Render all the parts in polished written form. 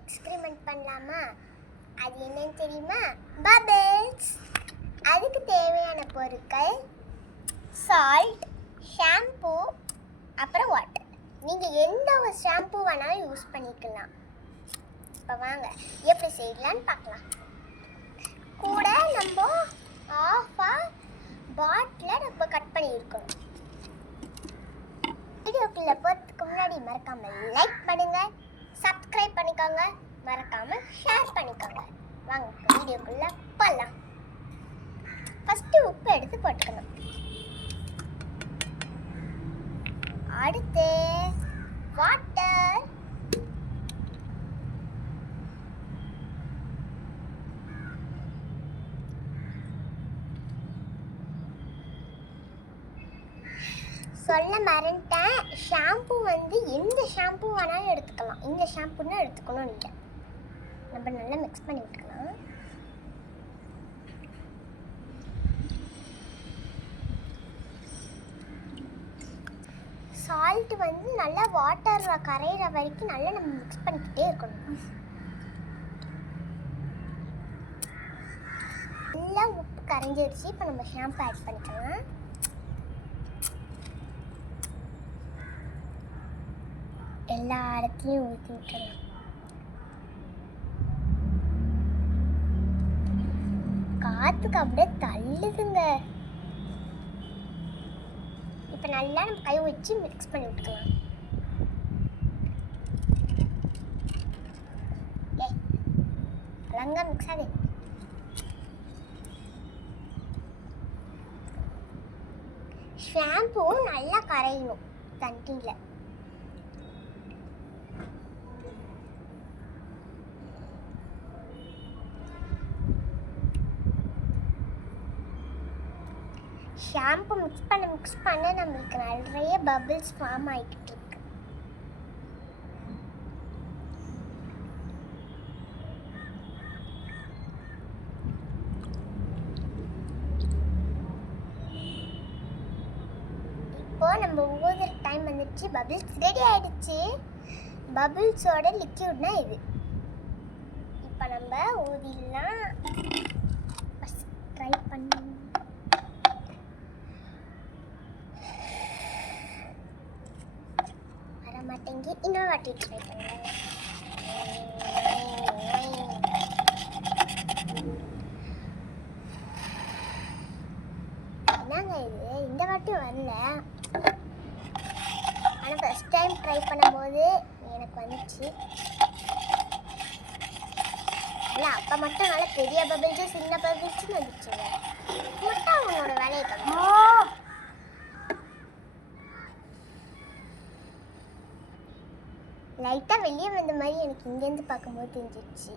Experiment பண்ணலாமா? அது என்னன்னு தெரியுமா? பபிள்ஸ். அதுக்கு தேவையான பொருட்கள் சால்ட், ஷாம்பு, அப்புறம் வாட்டர். நீங்கள் எந்த ஒரு ஷாம்பு வேணாலும் யூஸ் பண்ணிக்கலாம். இப்போ வாங்க எப்படி செய்யலான்னு பார்க்கலாம். கூட நம்ம ஆஃபாக பாட்டில் நம்ம கட் பண்ணியிருக்கணும். வீடியோக்குள்ளே போகிறதுக்கு முன்னாடி மறக்காமல் லைக் பண்ணுங்கள், சப்ஸ்கிரைப் பண்ணிக்கோங்க, மறக்காமல் ஷேர் பண்ணிக்கோங்க. வாங்க வீடியோக்குள்ளே போகலாம். ஃபஸ்ட்டு உப்பு எடுத்து போட்டுக்கணும். அடுத்து வாட்டர், சொல்ல மறந்துட்டேன், ஷாம்பு வந்து எந்த ஷாம்பு வேணாலும் எடுத்துக்கலாம். இந்த ஷாம்புன்னா எடுத்துக்கணும் இல்லை. நம்ம நல்லா மிக்ஸ் பண்ணி விட்டுக்கலாம். சால்ட் வந்து நல்லா வாட்டர் கரையிற வரைக்கும் நல்லா நம்ம மிக்ஸ் பண்ணிக்கிட்டே இருக்கணும். நல்லா உப்பு கரைஞ்சிருச்சு. இப்போ நம்ம ஷாம்பு ஆட் பண்ணிக்கலாம். எல்லா இடத்துலையும் ஊற்றி விட்டுறலாம். காற்றுக்கு அப்படியே தள்ளுதுங்க. இப்போ நல்லா நம்ம கை வச்சு மிக்ஸ் பண்ணி விட்டுக்கலாம். அழகா மிக்ஸ் ஆகுது. ஷாம்பு நல்லா கரையணும் தண்ணியில். ஷாம்பு மிக்ஸ் பண்ண நம்மளுக்கு நிறைய பபிள்ஸ் ஃபார்ம் ஆகிக்கிட்டு இருக்கு. இப்போ நம்ம ஊதுற டைம் வந்துடுச்சு. பபிள்ஸ் ரெடி ஆயிடுச்சு. பபிள்ஸோட லிக்யூட்னா இது. இப்போ நம்ம ஊதிடலாம். ட்ரை பண்ணி மாட்டேங்கி இன்னொரு வாட்டி ட்ரை பண்ணுங்க. என்னங்க இது இந்த வாட்டி வரல, ஆனால் ஃபர்ஸ்ட் டைம் ட்ரை பண்ணும்போது எனக்கு வந்துச்சு. இல்லை அப்போ மட்டும் நல்லா பெரிய பபிள்ஸும் சின்ன பபிள்ஸும் வந்துச்சுங்க. மட்டும் அவங்களோட வேலையை பண்ணுவோம். லைட்டாக வெளியே வந்த மாதிரி எனக்கு இங்கேருந்து பார்க்கும்போது தெரிஞ்சிடுச்சு.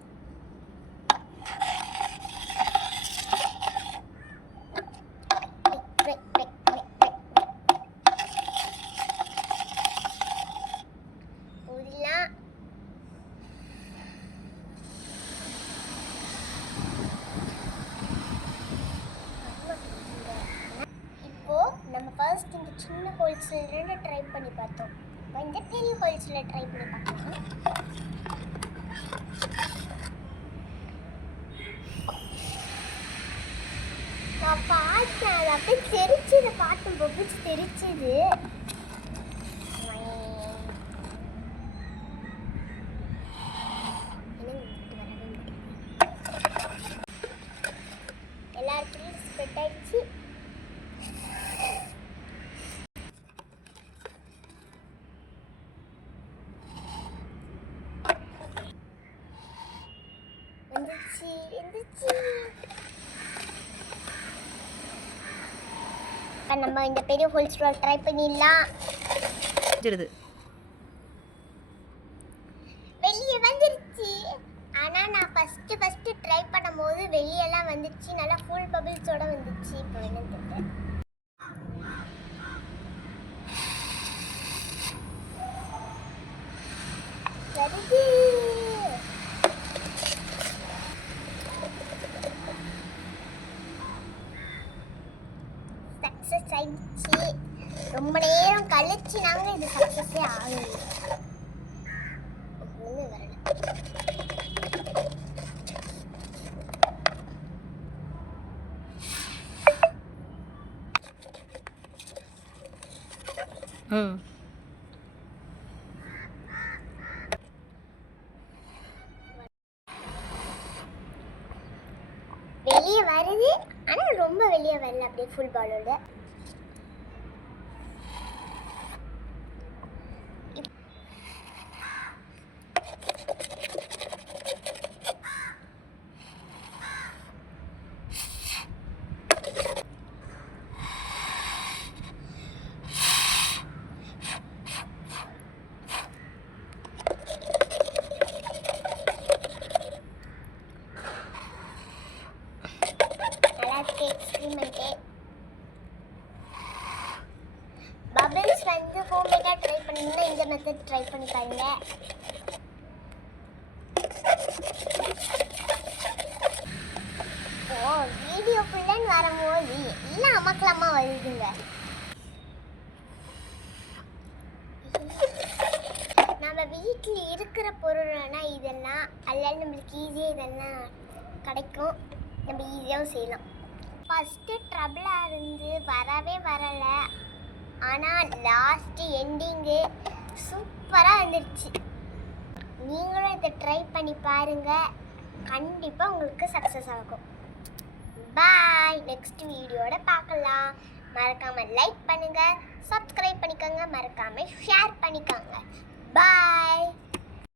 இப்போ நம்ம ஃபர்ஸ்ட் இந்த சின்ன ஹோல்ஸில் ட்ரை பண்ணி பார்த்தோம். இந்த பெரிய ஹோல்ஸில் ட்ரை பண்ணி பார்க்கலாம். நான் பார்த்தேன், அது அப்படியே தெரிச்சுது. பாட்டும் பொப்பிச்சு தெரிச்சுது. எல்லாருக்கும் ஸ்ப்ரெட் ஆயிடுச்சு. நம்ம இந்த பெரிய ஹோல்ஸ் ட்ரை பண்ணிடலாம். வெளியே வந்துருச்சு. ஆனால் நான் ஃபஸ்ட்டு ட்ரை பண்ணும்போது வெளியெல்லாம் வந்துச்சு. நல்லா ஃபுல் பபிள்ஸோட வந்துச்சு. இப்போ என்ன தெரியல. சக்ஸஸ் ஆயிடுச்சு. ரொம்ப நேரம் கழிச்சு நாங்கள் இது சக்ஸஸே ஆகலை. வரல. ம் வெளியே வருது, ஆனால் ரொம்ப வெளியே வரல, அப்படியே ஃபுல் பாலோட. எக்ஸ்பிரிமெண்ட்டு பபிள்ஸ் வந்து ஹோம்மேடாக ட்ரை பண்ணணும்னா இந்த மெத்தட் ட்ரை பண்ணி பாருங்க. ஓ வீடியோக்குள்ளன்னு வரும்போது எல்லாம் அமக்கலமா வருதுங்க. நம்ம வீட்டில் இருக்கிற பொருள்னா இதெல்லாம் அல்லது நம்மளுக்கு ஈஸியாக இதெல்லாம் கிடைக்கும், நம்ம ஈஸியாகவும் செய்யலாம். ஃபஸ்ட்டு ட்ரபிளாக இருந்து வரவே வரலை, ஆனால் லாஸ்ட்டு எண்டிங்கு சூப்பராக வந்துடுச்சு. நீங்களும் இதை ட்ரை பண்ணி பாருங்கள், கண்டிப்பாக உங்களுக்கு சக்ஸஸ் ஆகும். பாய், நெக்ஸ்ட் வீடியோட பார்க்கலாம். மறக்காமல் லைக் பண்ணுங்கள், சப்ஸ்கிரைப் பண்ணிக்கோங்க, மறக்காமல் ஷேர் பண்ணிக்கோங்க. பாய்.